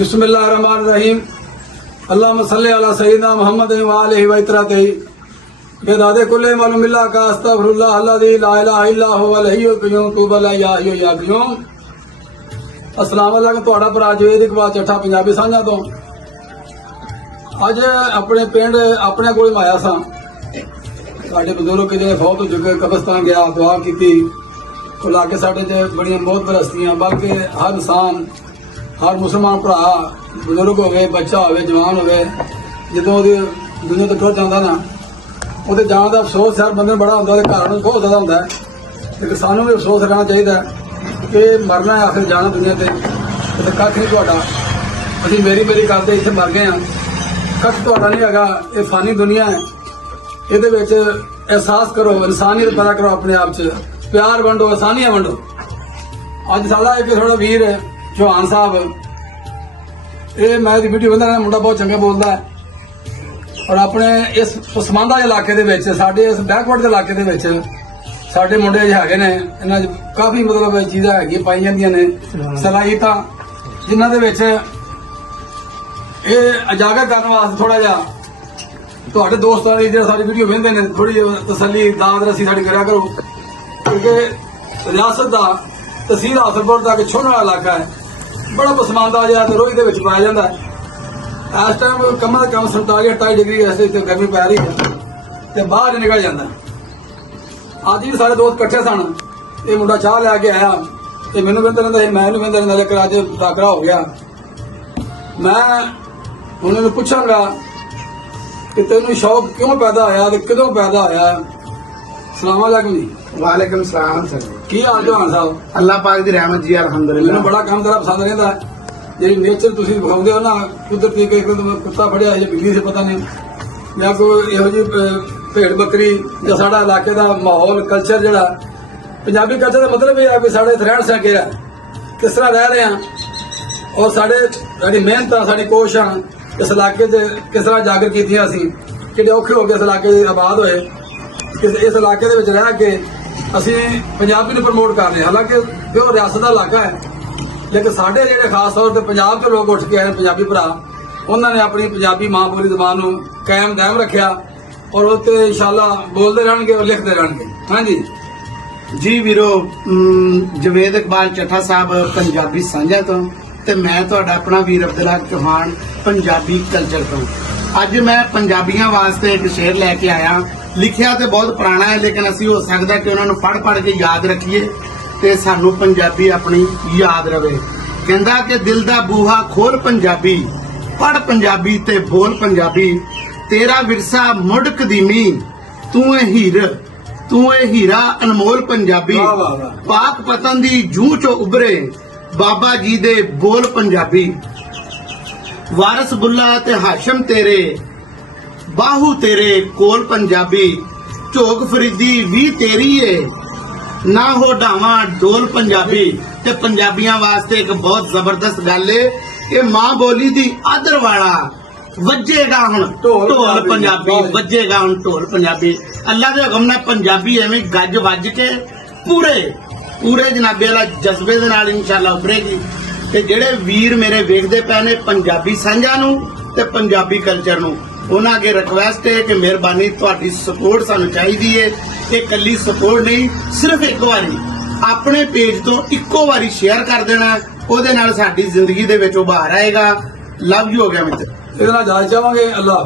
बिस्मिल्लाहिर्रहमानिर्रहीम। अल्लाहुम्मा सल्लि अला सय्यिदिना मुहम्मद व आलिहि व इत्रतिही बेदादे कुल्ले मालूमिल्लाह का अस्तगफिरुल्लाह अल्लज़ी ला इलाहा इल्ला हुवल हय्युल क़य्यूम तूबा या हय्यु या क़य्यूम। अस्सलाम वालेकुम। तुहाडा भरा जवेद इकबाल चट्ठा पंजाबी सांझा तो अज अपने पिंड अपने कोल आया सा। साडे बजुर्ग जो फौत हो चुके कब्रिस्तान गया दुआ की इलाके साडे च बड़िया बहुत बरस्तियां बल्कि हर इंसान हर मुसलमान भरा बजुर्ग होवे बच्चा होवे जवान होवे जो दुनिया तो टुर जाता ना वो जाने का अफसोस हर बंदे बड़ा होंगे घर में बहुत ज्यादा होंगे लेकिन सानू भी अफसोस रखना चाहिए कि मरना है आखिर जाना दुनिया से कख नहीं थोड़ा अभी मेरी करते इतने मर गए हैं कख थोड़ा नहीं है ये फानी दुनिया है ये एहसास करो इंसानियत पैदा करो अपने आप च प्यार वंडो इंसानियत वंडो। अज साडा एक थोड़ा वीर चौहान साहब ये मैं वीडियो बंदा मुंडा बहुत चंगा बोलता है और अपने इस पसमानदा इलाके दे विच साडे इस बैकवर्ड इलाके दे विच साडे मुंडे है ने इन्हां काफी मतलब चीज़ां है पाई जांदियां ने सलाहियतां जिन्हां दे विच ये उजागर करने वास्ते थोड़ा जिहा तुहाडे दोस्तां दी जिहड़ा साडी वीडियो वेंदे ने थोड़ी तसल्ली दाद रसी साडी करा करो क्योंकि रियासत का तहसील हासलपुर तक छोड़ने वाला इलाका है बड़ा पसमानदा जिहा ते रोही दे विच पाया जांदा है। इस टाइम कम से कम 47-28 डिग्री ऐसे गर्मी पै रही है तो बाहर निकल जाता है। अज भी सारे दोस्त कट्ठे सन ये मुंडा चाह लैके आया तो मैनू कहता रहता मैं कहता रहता लेकिन अज टाकरा हो गया। मैं उन्होंने पूछांगा कि तेन शौक क्यों पैदा होया कदों पैदा होया। सलाम अलैकुम जी। वालेकुम सलाम सर। की हाल चौहान साहब? अल्लाह पाक दी रहमत जी अल्हम्दुलिल्लाह। मैंने बड़ा काम तेरा पसंद रहता है जी नेचर तुम विखाते हो ना कुदरती कुत्ता फड़िया या बिल्ली से पता नहीं या कोई यहो जी भेड़ बकरी या साडा इलाके का माहौल कल्चर जड़ा पंजाबी कल्चर का मतलब यह है कि साढ़े रहन सहन केहा किस तरह रह रहे हैं और साड़ी मेहनत साड़ी कोशिशां इस इलाके किस तरह जागर कीतियां असीं किहड़े औखे हो गए इस इलाके आबाद होए इस इलाके दे विच रह के असीं पंजाबी नूं प्रमोट कर रहे हैं। हालांकि जो रियासत का इलाका है लेकिन साढ़े जेडे खास तौर पर पंजाब के लोग उठ के आए पंजाबी भरा उन्होंने अपनी पंजाबी मां बोली जबान नूं कायम दायम रखिया और उत्ते इंशाअल्लाह बोलते रहणगे और लिखते रहणगे। हाँ जी जी वीरो जवेद इकबाल चट्ठा साहब पंजाबी सांझा तो ते मैं तुहाडा अपना वीर अब्दुल्ला चौहान पंजाबी कल्चर तो अज मैं पंजाबियों वास्ते एक शेर लैके आया। लिखिया तो बहुत पुराना है लेकिन असी हो सकता कि उन्होंने पढ़ के याद रखिए ते सानू पंजाबी अपनी याद रवे। कहंदा कि दिल दा बूहा खोल पंजाबी पढ़ पंजाबी ते बोल पंजाबी तेरा विरसा मुड़ कदीमी तू ए हीरा अनमोल पंजाबी पाक पतन दी जूह चो उभरे बाबा जी दे बोल पंजाबी वारस बुल्ला ते हाशम तेरे बाहू तेरे कोल पंजाबी झोग फरीदी भी तेरी है ना हो डावा डोल पंजाबी। ते पंजाबियां वास्ते एक बहुत जबरदस्त गल है कि मां बोली दी आदर वाला वजेगा हुण ढोल पंजाबी वजेगा हुण ढोल पंजाबी। अल्लाह दे हुक्म नाल पंजाबी एवें गज वज के पूरे जनाबे वाला जज्बे दे नाल इंशाअल्लाह उभरेगी। ते जेड़े वीर मेरे वेखदे पए ने पंजाबी सांझा नूं ते पंजाबी कल्चर नूं उन्हां अगे रिक्वेस्ट है कि मेहरबानी तुहाडी सपोर्ट सानू चाहिदी है। ये कल्ली सपोर्ट नहीं सिर्फ एक बारी अपने पेज तो इक्को बारी शेयर कर देना ओहदे नाल साडी जिंदगी दे विच उभार आएगा। लव यू हो गया मित्र। इहदे नाल जायज़ चाहांगे। अल्लाह